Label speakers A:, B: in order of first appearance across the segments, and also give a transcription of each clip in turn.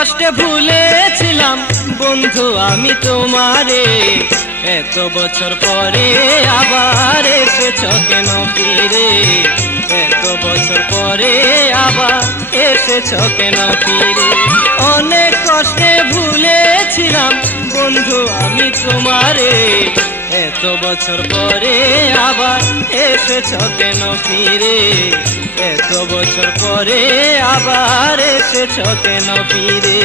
A: কষ্টে ভুলেছিলাম। বন্ধু, আমি তোমারে এত বছর পরে আবার এসেছ কেন ফিরে? এত বছর পরে আবার এসেছ কেন ফিরে? অনেক কষ্টে ভুলেছিলাম। বন্ধু, আমি তোমারে এত বছর পরে আবার এসেছ কেন ফিরে? এত বছর পরে আবার এসেছ কেন ফিরে?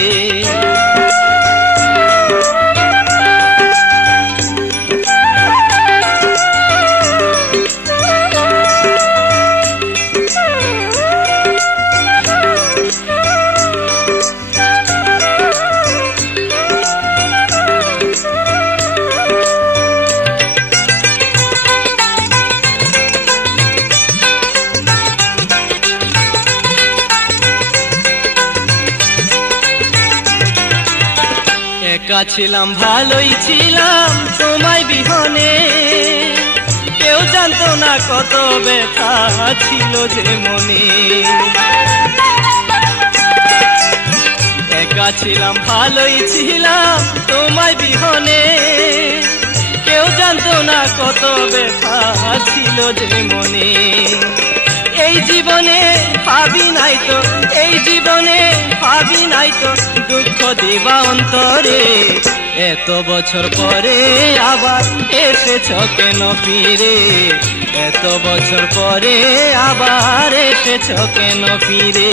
A: একা ছিলাম, ভালোই ছিলাম তোমায় বিহনে। কেউ জানতো না কত ব্যথা ছিল যে মনে। একা ছিলাম, ভালোই ছিলাম তোমায় বিহনে। কেউ জানতো না কত ব্যথা ছিল যে মনে। এই জীবনে ভাবি নাই তো দিবা অন্তরে, এত বছর পরে আবার এসেছ কেন ফিরে? এত বছর পরে আবার এসেছ কেন ফিরে?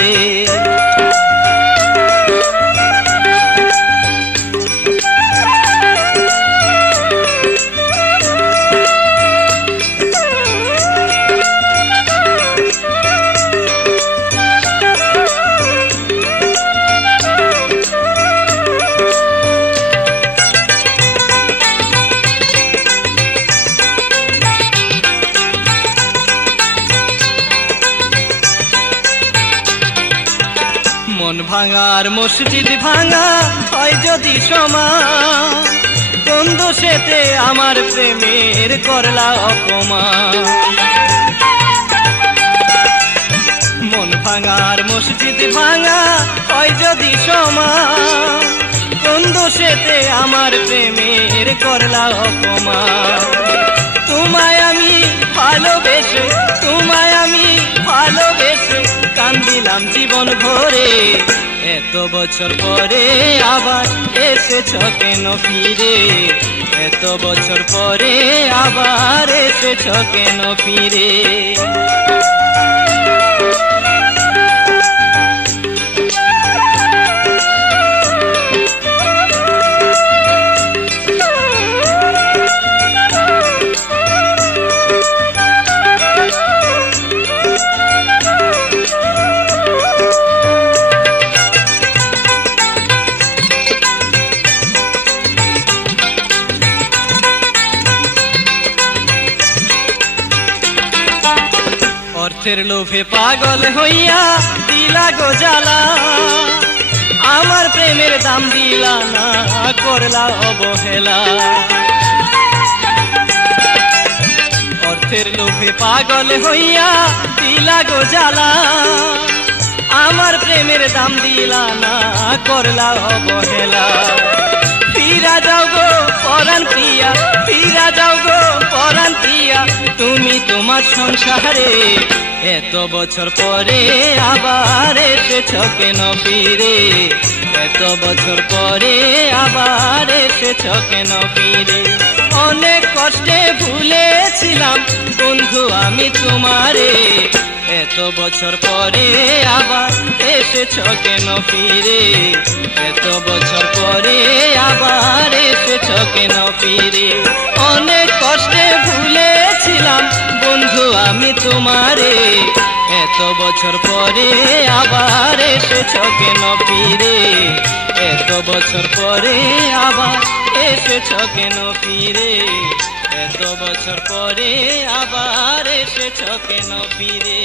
A: মন ভাঙার মসজিদ ভাঙা হয় যদি সমা কোন দোষেতে আমার প্রেমের করলা অপমান। মন ভাঙার মসজিদ ভাঙা হয় যদি সমা কোন দোষেতে আমার প্রেমের করলা অপমান। কান্দিলাম জীবন ভরে। এত বছর পরে আবার এসেছ কেন ফিরে? এত বছর পরে আবার এসেছ কেন ফিরে? অর্থের লোভে পাগল হইয়া দিলা গো জ্বালা। আমার প্রেমের দাম দিলা না, করলা অবহেলা। অর্থের লোভে পাগল হইয়া দিলা গো জ্বালা। আমার প্রেমের দাম দিলা না, করলা অবহেলা। ফিরা যাও গো পরাণ প্রিয়া, ফিরা যাও গো পরাণ প্রিয়া। তুমি তোমার সংসারে এত বছর পরে আবার এসেছ কেন ফিরে? এত বছর পরে আবার এসেছ কেন ফিরে? অনেক কষ্টে ভুলেছিলাম বন্ধু আমি তোমারে। এত বছর পরে আবার এসেছ কেন ফিরে? এত বছর পরে আবার এসেছ কেন ফিরে? আমি তোমারে, এত বছর পরে আবার এসেছ কেন ফিরে? এত বছর পরে আবার এসেছ কেন ফিরে? এত বছর পরে আবার এসেছ কেন ফিরে?